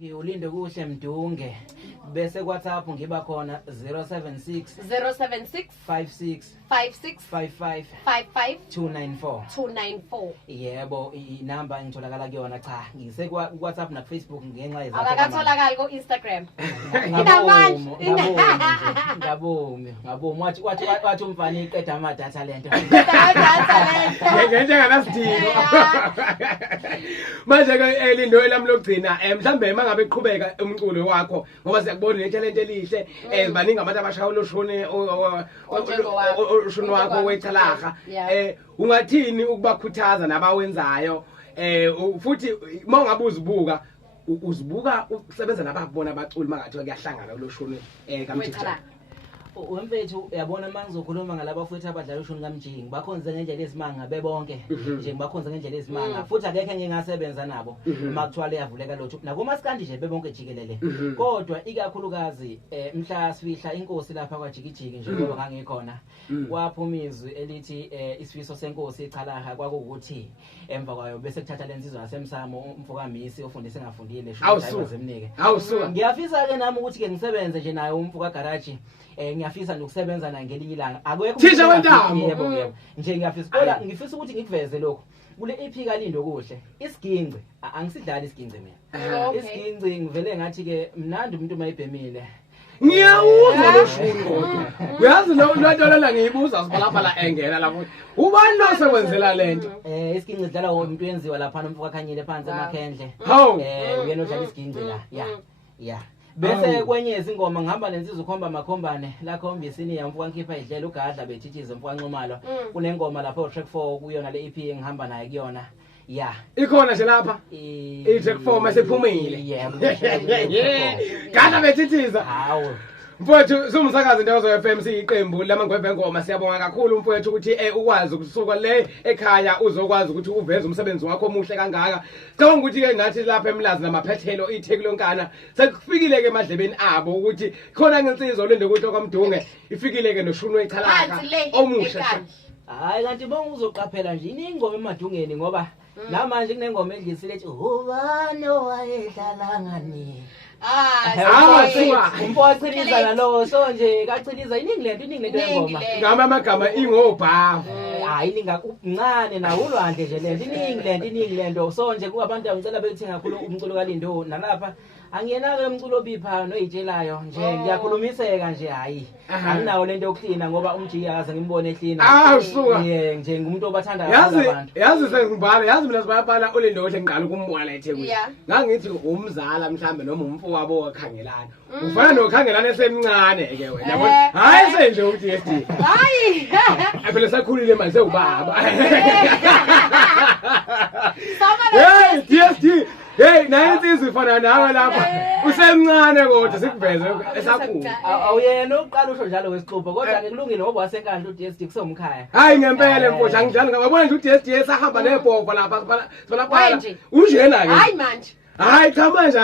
Ulinde kuhle Mdunge bese WhatsApp ngiba khona 076 56 55 294 yebo inamba ngitholakala kuyona cha ngise ku WhatsApp na Facebook ngenxa yezakho akakatholakala ku Instagram ngabomu wathi umfana iqeda ama data lento ngento enganasidingo manje ke elindo elami lokugcina mhlambe mangabe iqhubeka umculo wakho ngoba siyakubona netalent elihle baningi abantu abashayula ushone ushone wakho wecalaga ungathini ukubakhuthaza nabawenzayo futhi mawungabuza ubuka uzibuka usebenza nababona abaculi mangathi kuyahlangana kuloshone kaMthixo Wemfethu uyabona mangizokhuluma ngalabafowethu abadlala ushuni kaMjingi bakhonze ngendlela esimanga bebonke nje bakhonze ngendlela esimanga futhi akekho ngingasebenza nabo makuthiwa yavuleka lothu nakumaskandi nje bebonke jikelele kodwa ikakhulukazi mhla sifihla inkosi lapha kwaJikijiki nje ngoba ngangikhona waphuma izwi elithi isifiso senkosi ecalaha kwakukuthi emva kwayo bese kuthatha lensizwa yasemsamo umfoka Misi ofundise ngafundile shudayivers zemnike awusuka ngiyafisa ke nami ukuthi ke ngisebenze nje naye umfoka garage ngiyafisa nokusebenza na ngelinye ilanga akekho thisha wentamo yebo nje ngiyafisa kodwa ngifisa ukuthi ngikuveze lokho kule EP kaLindo kuhle isiginci angisidlali isiginci mina isiginci ngivele ngathi ke mnandi umuntu mayibhemile ngiyawuza lo shuni kodwa uyazi lo ntolela ngiyibuza sibalaphala engena lapho ubani lo sekwenzela lento isiginci sidlala umuntu wenziwa lapha nomfuka khanyile phansi emakhendle uyena odlala isiginci la ya bese kwenye izingoma ngihamba nensizwa ukhomba makhombane la khombisini yamfuka ngikhipha idlela ugadla bethithiza umfuka Nxumalo kunengoma lapho track 4 kuyona le EP engihamba naye kuyona ya ikhona nje lapha track 4 masephumile yebo gadla bethithiza hawo mfowethu sumsakazi Ntokozo FM siyiqembu lamangwembe ngoma siyabonga kakhulu mfowethu ukuthi ukwazi ukusuka le ekhaya uzokwazi ukuthi uveze umsebenzi wakho omuhle kangaka cabanga ukuthi ke nathi lapha eMlazi namaphethelo iThekilonkana sekufikile ke emadlebeni abo ukuthi khona ngensizwa olende ukuthi kwaMdunge ifikile ke noshunwe echalaka omusha hayi kanti bonke uzoqaphela nje iningoma emadungeni ngoba namanje kunengoma edlisile ethi ubani owayedlala ngani umfowachiliza nalo so nje kachiliza iningi lento yengoma ngama amagama ingobha hayi ningakuncane nawo ulwandle nje lento iningi lento so nje kuabantu ngicela bethenga kakhulu umculo kaLindo nalapha angiyenake umculo obipha noyitshelayo nje ngiyakhulumiseka nje hayi anginawo lento yokuhlina ngoba umjiki akaze ngimbone ehlina suka nje ngumuntu obathanda abantu yazi sengibhala yazi mina sibabhala uLindo ohle ngiqala ukumbona eThekwini ngangithi umzala mhlambe noma umfowabo wakhangelana ufana nokhangelana esemncane ke wena yabona hayi senje ukuthi SD hayi phela sakhulile manje sewubaba hey DSD hey naye insizwe ifana nawe lapha usemncane kodwa sikuveze esakhulu awuyena oqala usho njalo wesixuba kodwa ke kulungile ngoba wasenkandla uDSD kusomkhaya hayi ngempela mfowethu angidlali ngabona nje uDSD esahamba nebhova lapha sibala unjena ke hayi manje hayi cha manje